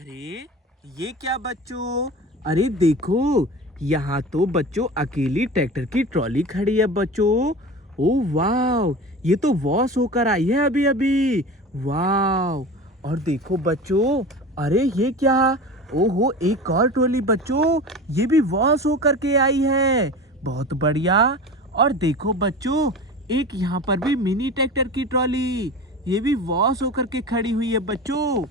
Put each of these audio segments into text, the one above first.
अरे ये क्या बच्चों? अरे देखो, यहाँ तो बच्चों अकेली ट्रैक्टर की ट्रॉली खड़ी है बच्चों। ओ वाव, ये तो वॉश होकर आई है अभी अभी। वाव। और देखो बच्चों, अरे ये क्या? ओहो, एक और ट्रॉली बच्चों, ये भी वॉश होकर के आई है। बहुत बढ़िया। और देखो बच्चों, एक यहाँ पर भी मिनी ट्रैक्टर की ट्रॉली, ये भी वॉश होकर के खड़ी हुई है बच्चों।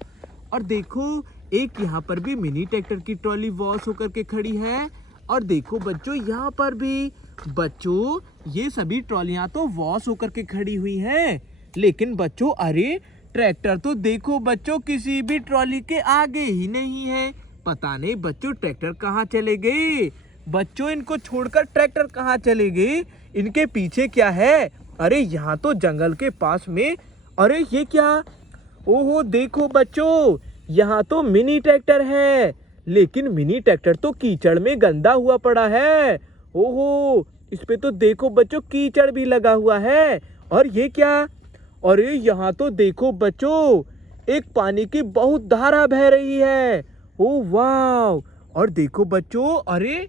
और देखो, एक यहाँ पर भी मिनी ट्रैक्टर की ट्रॉली वॉश होकर के खड़ी है। और देखो बच्चों, यहाँ पर भी बच्चों, ये सभी ट्रॉलियां तो वॉश होकर के खड़ी हुई हैं। लेकिन बच्चों, अरे ट्रैक्टर तो देखो बच्चों, किसी भी ट्रॉली के आगे ही नहीं है। पता नहीं बच्चों ट्रैक्टर कहाँ चले गए। बच्चों, इनको छोड़कर ट्रैक्टर कहाँ चले गए? इनके पीछे क्या है? अरे यहाँ तो जंगल के पास में, अरे ये क्या? ओहो देखो बच्चों, यहाँ तो मिनी ट्रैक्टर है। लेकिन मिनी ट्रैक्टर तो कीचड़ में गंदा हुआ पड़ा है। ओहो, इस पे तो देखो बच्चों, कीचड़ भी लगा हुआ है। और ये क्या? अरे यहाँ तो देखो बच्चों, एक पानी की बहुत धारा बह रही है। ओ वाव। और देखो बच्चों, अरे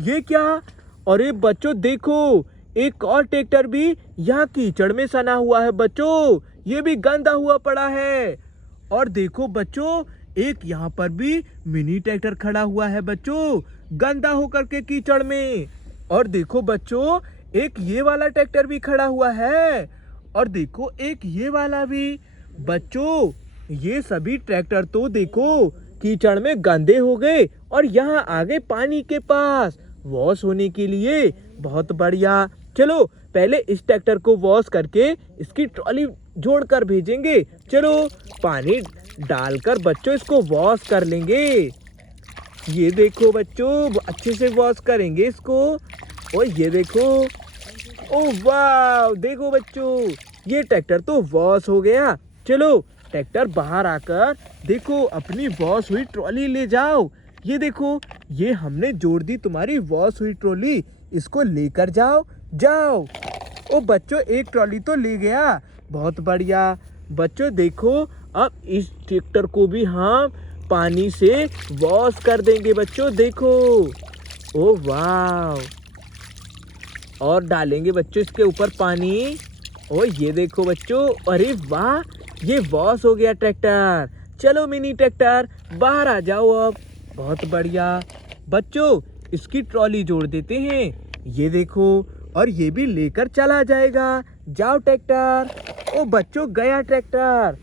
ये क्या? अरे बच्चों देखो, एक और ट्रैक्टर भी यहाँ कीचड़ में सना हुआ है बच्चों, ये भी गंदा हुआ पड़ा है। और देखो बच्चों, एक यहाँ पर भी मिनी ट्रैक्टर खड़ा हुआ है बच्चों, गंदा होकर के कीचड़ में। और देखो बच्चों, एक ये वाला ट्रैक्टर भी खड़ा हुआ है। और देखो, एक ये वाला भी। बच्चों, ये सभी ट्रैक्टर तो देखो कीचड़ में गंदे हो गए और यहाँ आ गए पानी के पास वॉश होने के लिए। बहुत बढ़िया। चलो पहले इस ट्रैक्टर को वॉश करके इसकी ट्रॉली जोड़कर भेजेंगे। चलो पानी डालकर बच्चों इसको वॉश कर लेंगे। ये देखो बच्चों, अच्छे से वॉश करेंगे इसको। और ये देखो, ओह वाव, देखो बच्चों, ये ट्रैक्टर तो वॉश हो गया। चलो ट्रैक्टर बाहर आकर देखो अपनी वॉश हुई ट्रॉली ले जाओ। ये देखो, ये हमने जोड़ दी तुम्हारी वॉश हुई ट्रॉली, इसको लेकर जाओ। जाओ। ओ बच्चों, एक ट्रॉली तो ले गया। बहुत बढ़िया। बच्चों देखो, अब इस ट्रैक्टर को भी हम पानी से वॉश कर देंगे बच्चों। देखो, ओ वाव। और डालेंगे बच्चों इसके ऊपर पानी। ओ ये देखो बच्चों, अरे वाह, ये वॉश हो गया ट्रैक्टर। चलो मिनी ट्रैक्टर बाहर आ जाओ अब। बहुत बढ़िया। बच्चों, इसकी ट्रॉली जोड़ देते हैं। ये देखो, और ये भी लेकर चला जाएगा। जाओ ट्रैक्टर। ओ बच्चों, गया ट्रैक्टर।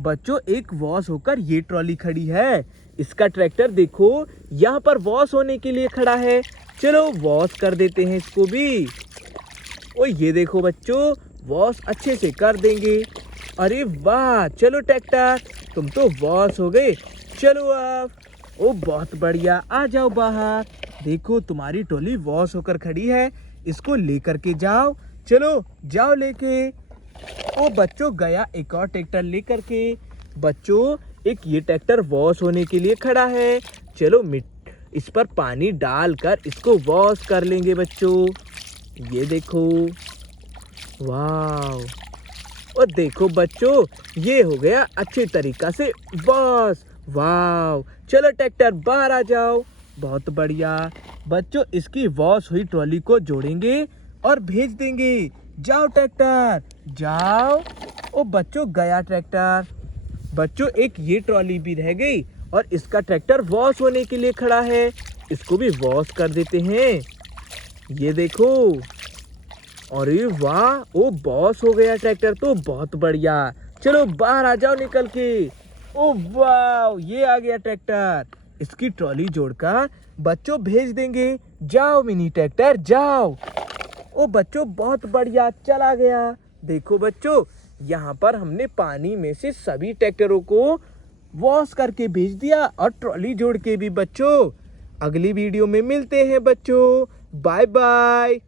बच्चों, एक वॉश होकर ये ट्रॉली खड़ी है। इसका ट्रैक्टर देखो यहाँ पर वॉश होने के लिए खड़ा है। चलो वॉश कर देते हैं इसको भी। ओ ये देखो बच्चों, वॉश अच्छे से कर देंगे। अरे वाह, चलो ट्रैक्टर, तुम तो वॉश हो गए। चलो अब। ओ बहुत बढ़िया, आ जाओ बाहर। देखो तुम्हारी ट्रॉली वॉश होकर खड़ी है, इसको लेकर के जाओ। चलो जाओ लेके। ओ बच्चों, गया एक और ट्रैक्टर लेकर के। बच्चों, एक ये ट्रैक्टर वॉश होने के लिए खड़ा है। चलो इस पर पानी डालकर इसको वॉश कर लेंगे बच्चों। ये देखो, वाव। और देखो बच्चों, ये हो गया अच्छे तरीका से वॉश। वाव। चलो ट्रैक्टर बाहर आ जाओ। बहुत बढ़िया। बच्चों, इसकी वॉश हुई ट्रॉली को जोड़ेंगे और भेज देंगे। जाओ ट्रैक्टर, जाओ। ओ बच्चों, गया ट्रैक्टर। बच्चों, एक ये ट्रॉली भी रह गई और इसका ट्रैक्टर वॉश होने के लिए खड़ा है। इसको भी वॉश कर देते हैं। ये देखो, अरे वाह, ओ वॉश हो गया ट्रैक्टर तो। बहुत बढ़िया। चलो बाहर आ जाओ निकल के। ओ वाह, ये आ गया ट्रैक्टर। इसकी ट्रॉली जोड़कर बच्चों भेज देंगे। जाओ मिनी ट्रैक्टर, जाओ। ओ बच्चों, बहुत बढ़िया, चला गया। देखो बच्चों, यहाँ पर हमने पानी में से सभी ट्रैक्टरों को वॉश करके भेज दिया और ट्रॉली जोड़ के भी। बच्चों, अगली वीडियो में मिलते हैं बच्चों। Bye bye.